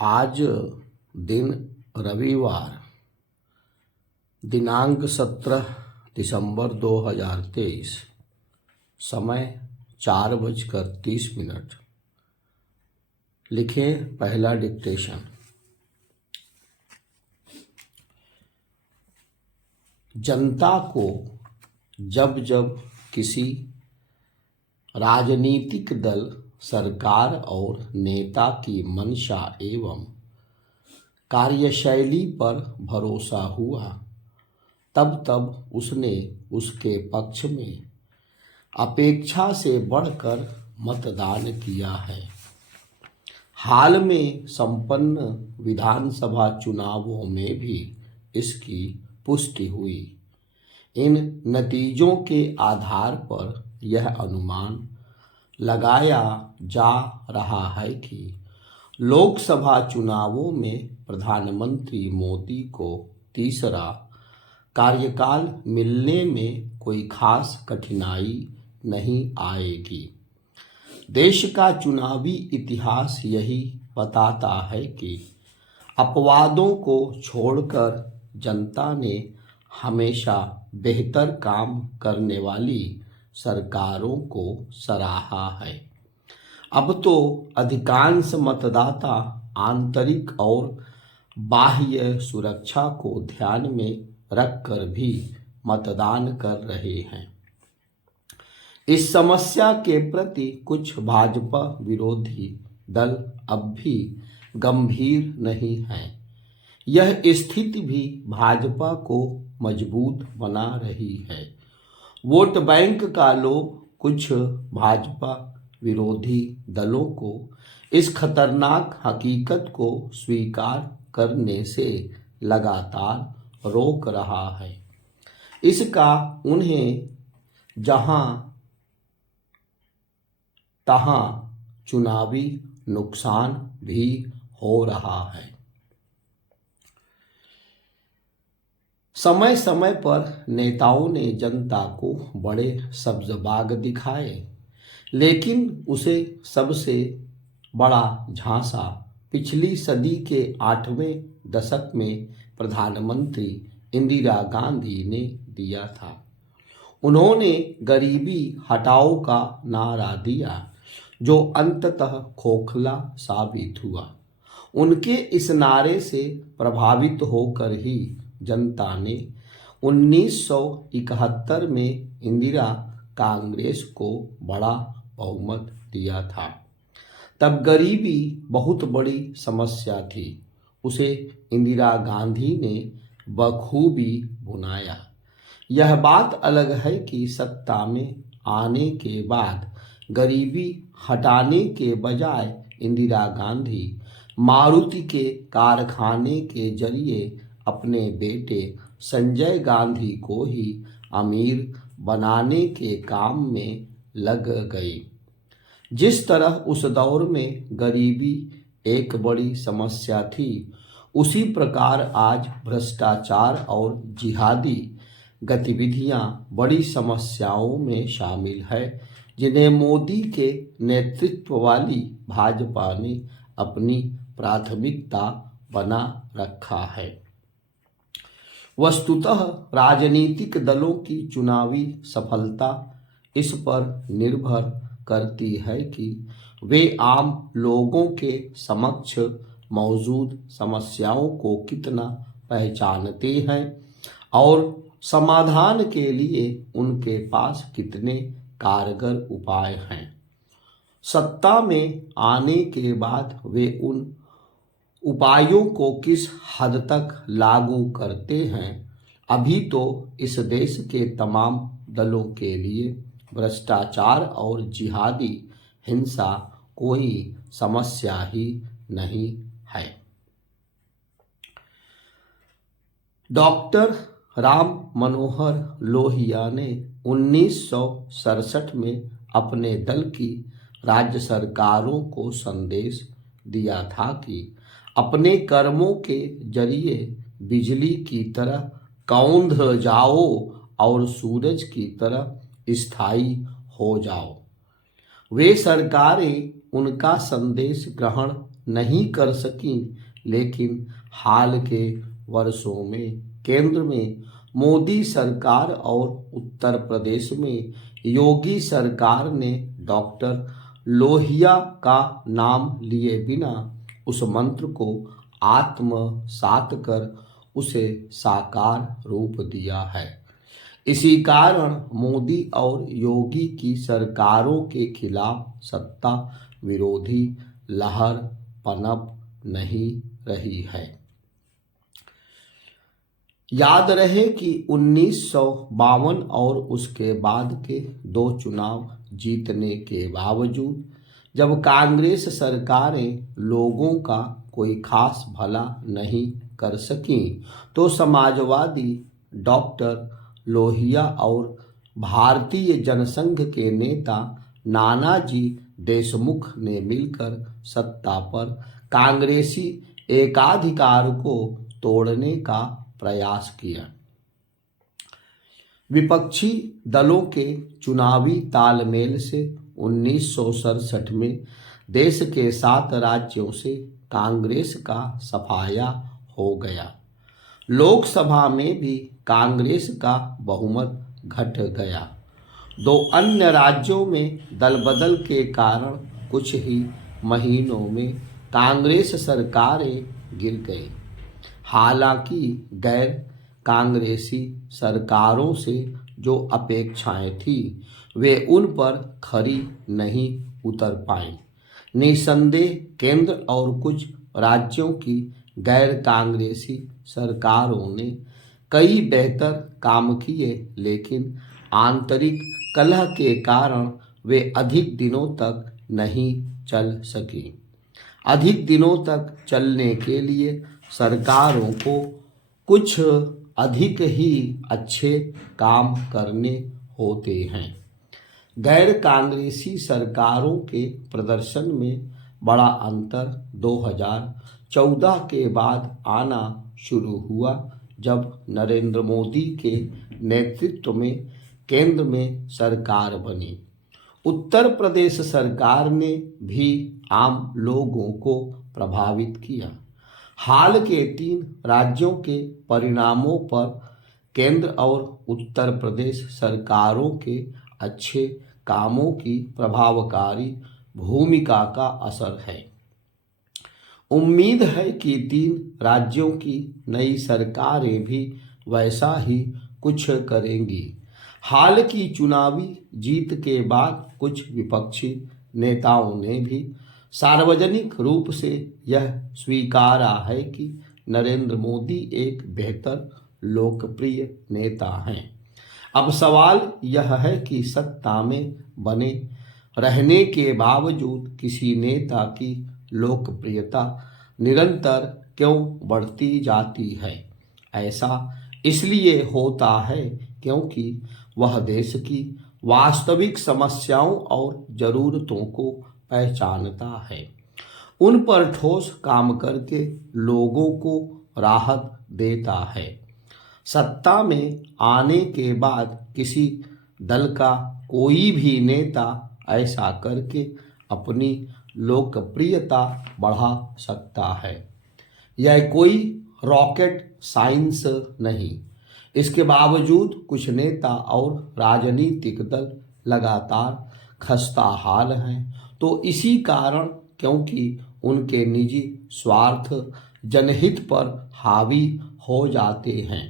आज दिन रविवार दिनांक 17 दिसंबर 2023 समय 4:30। लिखें पहला डिक्टेशन। जनता को जब जब किसी राजनीतिक दल, सरकार और नेता की मंशा एवं कार्यशैली पर भरोसा हुआ, तब तब उसने उसके पक्ष में अपेक्षा से बढ़कर मतदान किया है। हाल में संपन्न विधानसभा चुनावों में भी इसकी पुष्टि हुई। इन नतीजों के आधार पर यह अनुमान लगाया जा रहा है कि लोकसभा चुनावों में प्रधानमंत्री मोदी को तीसरा कार्यकाल मिलने में कोई खास कठिनाई नहीं आएगी। देश का चुनावी इतिहास यही बताता है कि अपवादों को छोड़कर जनता ने हमेशा बेहतर काम करने वाली सरकारों को सराहा है। अब तो अधिकांश मतदाता आंतरिक और बाह्य सुरक्षा को ध्यान में रखकर भी मतदान कर रहे हैं। इस समस्या के प्रति कुछ भाजपा विरोधी दल अब भी गंभीर नहीं हैं। यह स्थिति भी भाजपा को मजबूत बना रही है। वोट बैंक का लोभ कुछ भाजपा विरोधी दलों को इस खतरनाक हकीकत को स्वीकार करने से लगातार रोक रहा है। इसका उन्हें जहां तहां चुनावी नुकसान भी हो रहा है। समय समय पर नेताओं ने जनता को बड़े सब्ज़बाग दिखाए, लेकिन उसे सबसे बड़ा झांसा पिछली सदी के 8वें दशक में प्रधानमंत्री इंदिरा गांधी ने दिया था। उन्होंने गरीबी हटाओ का नारा दिया, जो अंततः खोखला साबित हुआ। उनके इस नारे से प्रभावित होकर ही जनता ने 1971 में इंदिरा कांग्रेस को बड़ा बहुमत दिया था। तब गरीबी बहुत बड़ी समस्या थी। उसे इंदिरा गांधी ने बखूबी भुनाया। यह बात अलग है कि सत्ता में आने के बाद गरीबी हटाने के बजाय इंदिरा गांधी मारुति के कारखाने के जरिए अपने बेटे संजय गांधी को ही अमीर बनाने के काम में लग गई। जिस तरह उस दौर में गरीबी एक बड़ी समस्या थी, उसी प्रकार आज भ्रष्टाचार और जिहादी गतिविधियां बड़ी समस्याओं में शामिल है, जिन्हें मोदी के नेतृत्व वाली भाजपा ने अपनी प्राथमिकता बना रखा है। वस्तुतः राजनीतिक दलों की चुनावी सफलता इस पर निर्भर करती है कि वे आम लोगों के समक्ष मौजूद समस्याओं को कितना पहचानते हैं और समाधान के लिए उनके पास कितने कारगर उपाय हैं। सत्ता में आने के बाद वे उन उपायों को किस हद तक लागू करते हैं, अभी तो इस देश के तमाम दलों के लिए भ्रष्टाचार और जिहादी हिंसा कोई समस्या ही नहीं है। डॉक्टर राम मनोहर लोहिया ने 1967 में अपने दल की राज्य सरकारों को संदेश दिया था कि अपने कर्मों के जरिए बिजली की तरह कौंध जाओ और सूरज की तरह स्थायी हो जाओ। वे सरकारें उनका संदेश ग्रहण नहीं कर सकी, लेकिन हाल के वर्षों में केंद्र में मोदी सरकार और उत्तर प्रदेश में योगी सरकार ने डॉक्टर लोहिया का नाम लिए बिना उस मंत्र को आत्मसात कर उसे साकार रूप दिया है। इसी कारण मोदी और योगी की सरकारों के खिलाफ सत्ता विरोधी लहर पनप नहीं रही है। याद रहे कि 1952 और उसके बाद के 2 चुनाव जीतने के बावजूद जब कांग्रेस सरकारें लोगों का कोई खास भला नहीं कर सकी, तो समाजवादी डॉक्टर लोहिया और भारतीय जनसंघ के नेता नानाजी देशमुख ने मिलकर सत्ता पर कांग्रेसी एकाधिकार को तोड़ने का प्रयास किया। विपक्षी दलों के चुनावी तालमेल से 1967 में देश के 7 राज्यों से कांग्रेस का सफाया हो गया। लोकसभा में भी कांग्रेस का बहुमत घट गया। 2 अन्य राज्यों में दलबदल के कारण कुछ ही महीनों में कांग्रेस सरकारें गिर गई। हालांकि गैर कांग्रेसी सरकारों से जो अपेक्षाएं थी वे उन पर खरी नहीं उतर पाईं। निसंदेह केंद्र और कुछ राज्यों की गैर कांग्रेसी सरकारों ने कई बेहतर काम किए, लेकिन आंतरिक कलह के कारण वे अधिक दिनों तक नहीं चल सकी। अधिक दिनों तक चलने के लिए सरकारों को कुछ अधिक ही अच्छे काम करने होते हैं। गैर कांग्रेसी सरकारों के प्रदर्शन में बड़ा अंतर 2014 के बाद आना शुरू हुआ, जब नरेंद्र मोदी के नेतृत्व में केंद्र में सरकार बनी। उत्तर प्रदेश सरकार ने भी आम लोगों को प्रभावित किया। हाल के 3 राज्यों के परिणामों पर केंद्र और उत्तर प्रदेश सरकारों के अच्छे कामों की प्रभावकारी भूमिका का असर है। उम्मीद है कि 3 राज्यों की नई सरकारें भी वैसा ही कुछ करेंगी। हाल की चुनावी जीत के बाद कुछ विपक्षी नेताओं ने भी सार्वजनिक रूप से यह स्वीकारा है कि नरेंद्र मोदी एक बेहतर लोकप्रिय नेता हैं। अब सवाल यह है कि सत्ता में बने रहने के बावजूद किसी नेता की लोकप्रियता निरंतर क्यों बढ़ती जाती है। ऐसा इसलिए होता है क्योंकि वह देश की वास्तविक समस्याओं और जरूरतों को पहचानता है, उन पर ठोस काम करके लोगों को राहत देता है। सत्ता में आने के बाद किसी दल का कोई भी नेता ऐसा करके अपनी लोकप्रियता बढ़ा सकता है। यह कोई रॉकेट साइंस नहीं। इसके बावजूद कुछ नेता और राजनीतिक दल लगातार खस्ता हाल हैं, तो इसी कारण क्योंकि उनके निजी स्वार्थ जनहित पर हावी हो जाते हैं,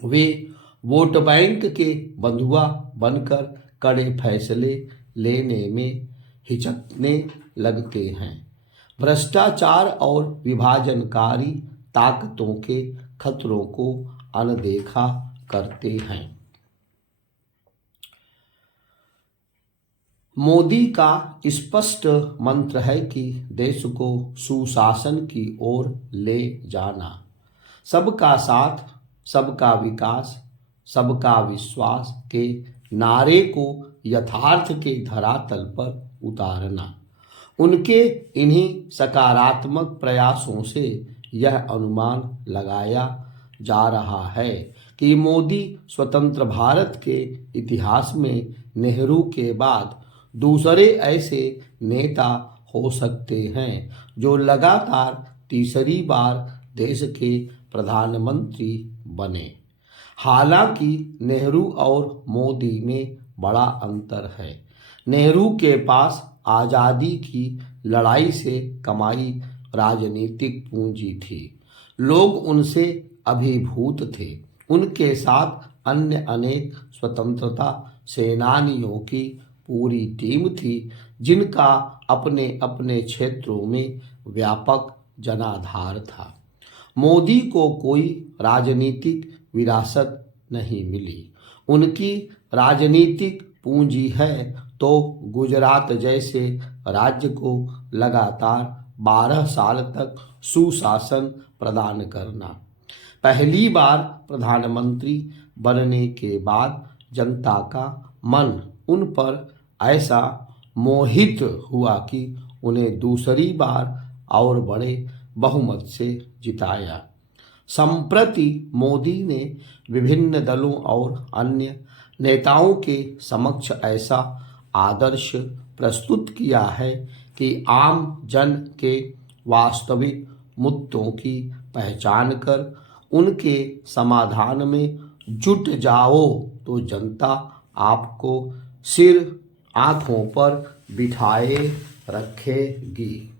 वे वोट बैंक के बंधुआ बनकर कड़े फैसले लेने में हिचकने लगते हैं। भ्रष्टाचार और विभाजनकारी ताकतों के खतरों को अनदेखा करते हैं। मोदी का स्पष्ट मंत्र है कि देश को सुशासन की ओर ले जाना। सबका साथ, सबका विकास, सबका विश्वास के नारे को यथार्थ के धरातल पर उतारना। उनके इन्हीं सकारात्मक प्रयासों से यह अनुमान लगाया जा रहा है कि मोदी स्वतंत्र भारत के इतिहास में नेहरू के बाद दूसरे ऐसे नेता हो सकते हैं जो लगातार तीसरी बार देश के प्रधानमंत्री बने। हालांकि नेहरू और मोदी में बड़ा अंतर है। नेहरू के पास आज़ादी की लड़ाई से कमाई राजनीतिक पूंजी थी। लोग उनसे अभिभूत थे। उनके साथ अन्य अनेक स्वतंत्रता सेनानियों की पूरी टीम थी जिनका अपने अपने क्षेत्रों में व्यापक जनाधार था। मोदी को कोई राजनीतिक विरासत नहीं मिली। उनकी राजनीतिक पूंजी है तो गुजरात जैसे राज्य को लगातार 12 साल तक सुशासन प्रदान करना। पहली बार प्रधानमंत्री बनने के बाद जनता का मन उन पर ऐसा मोहित हुआ कि उन्हें दूसरी बार और बड़े बहुमत से जिताया। संप्रति मोदी ने विभिन्न दलों और अन्य नेताओं के समक्ष ऐसा आदर्श प्रस्तुत किया है कि आम जन के वास्तविक मुद्दों की पहचान कर उनके समाधान में जुट जाओ तो जनता आपको सिर आंखों पर बिठाए रखेगी।